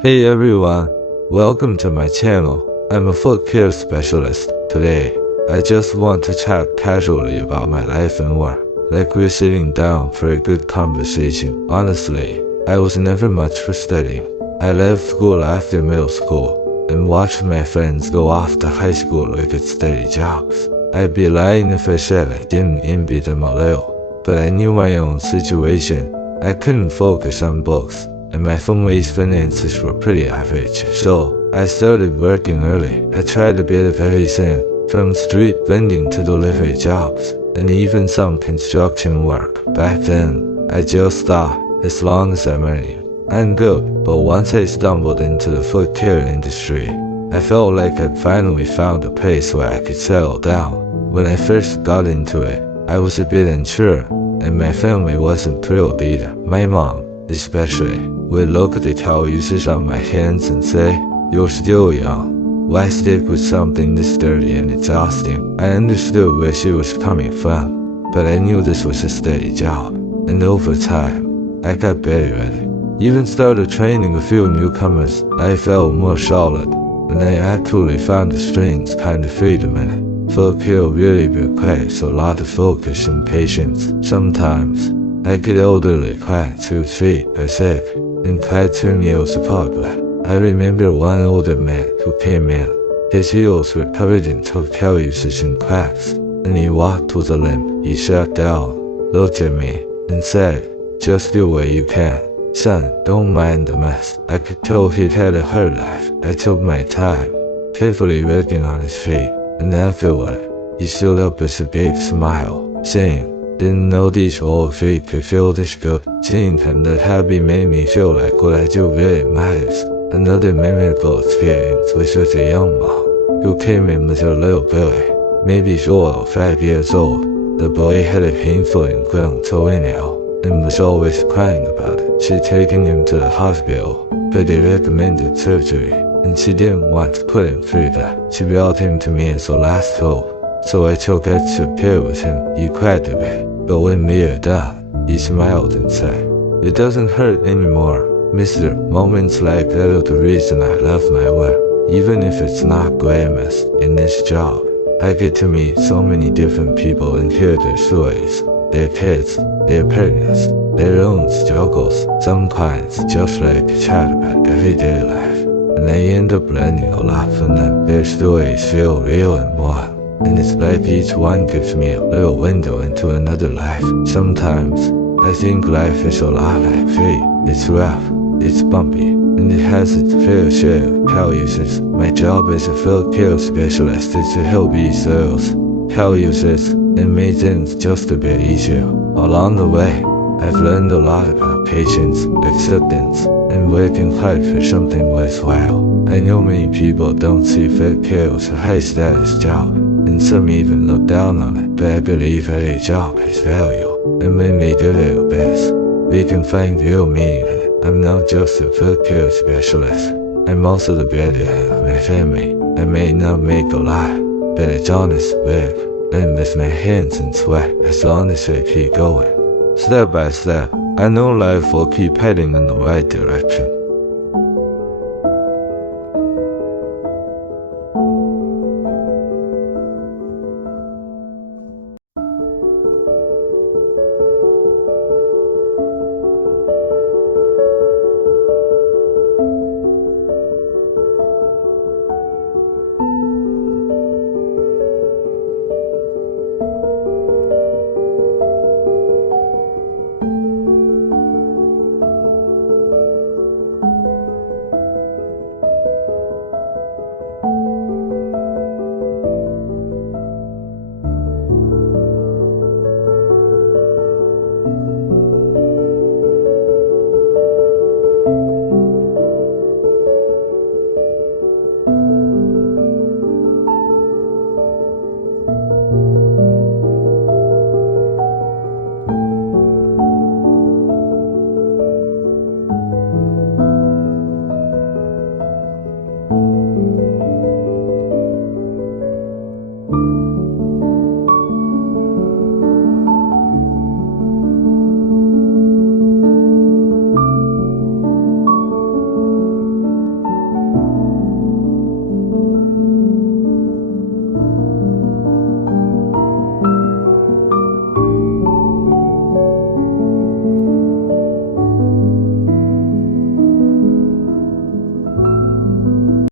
Hey everyone, welcome to my channel. I'm a foot care specialist. Today, I just want to chat casually about my life and work, like we're sitting down for a good conversation. Honestly, I was never much for studying. I left school after middle school and watched my friends go off to high school or get steady jobs. I'd be lying if I said I didn't envy them a little, but I knew my own situation. I couldn't focus on books, and my family's finances were pretty average, so I started working early. I tried a bit of everything, from street vending to delivery jobs, and even some construction work. Back then, I just thought, as long as I'm earning, I'm good. But once I stumbled into the foot care industry, I felt like I'd finally found a place where I could settle down. When I first got into it, I was a bit unsure, and my family wasn't thrilled either. My mom, especially, would look at the towel uses on my hands and say, "You're still young. Why stick with something this dirty and exhausting?" I understood where she was coming from, but I knew this was a steady job, and over time, I got better at it. Even started training a few newcomers. I felt more solid, and I actually found the strings kind of freedom in it. Foot care really requires a lot of focus and patience. Sometimes, I get elderly crying 2-3 are sick, and tried to meals apart, but I remember one older man who came in. His heels were covered in toe usage and cracks, and he walked with a limp. He sat down, looked at me, and said, "Just do what you can. Son, don't mind the mess." I could tell he'd had a hard life. I took my time, carefully working on his feet, and afterward, he stood up with a big smile, saying, "Didn't know these old feet could feel this good." Seeing him that happy made me feel like what I do really matters. Another memorable experience was with a young mom who came in with her little boy, maybe 4 or 5 years old. The boy had a painful and grown toenail and was always crying about it. She'd taken him to the hospital, but they recommended surgery, and she didn't want to put him through that. She brought him to me as a last hope, so I took extra care with him. He cried a bit, but when we were done, he smiled and said, "It doesn't hurt anymore, mister." Moments like that are the reason I love my work. Even if it's not glamorous in this job, I get to meet so many different people and hear their stories, their kids, their parents, their own struggles. Some clients just like to chat about everyday life, and I end up learning a lot from them. Their stories feel real and warm, and it's like each one gives me a little window into another life. Sometimes, I think life is a lot like feet. It's rough, it's bumpy, and it has its fair share of cow users. My job as a foot care specialist is to help ease those cow users and make things just a bit easier. Along the way, I've learned a lot about patience, acceptance, and working hard for something worthwhile. I know many people don't see foot care as a high-status job, and some even look down on it, but I believe every job has value, and when we do our best, we can find real meaning in it. I'm not just a foot care specialist, I'm also the breadwinner of my family. I may not make a lot, but it's honest work, and with my hands in sweat, as long as I keep going. Step by step, I know life will keep heading in the right direction.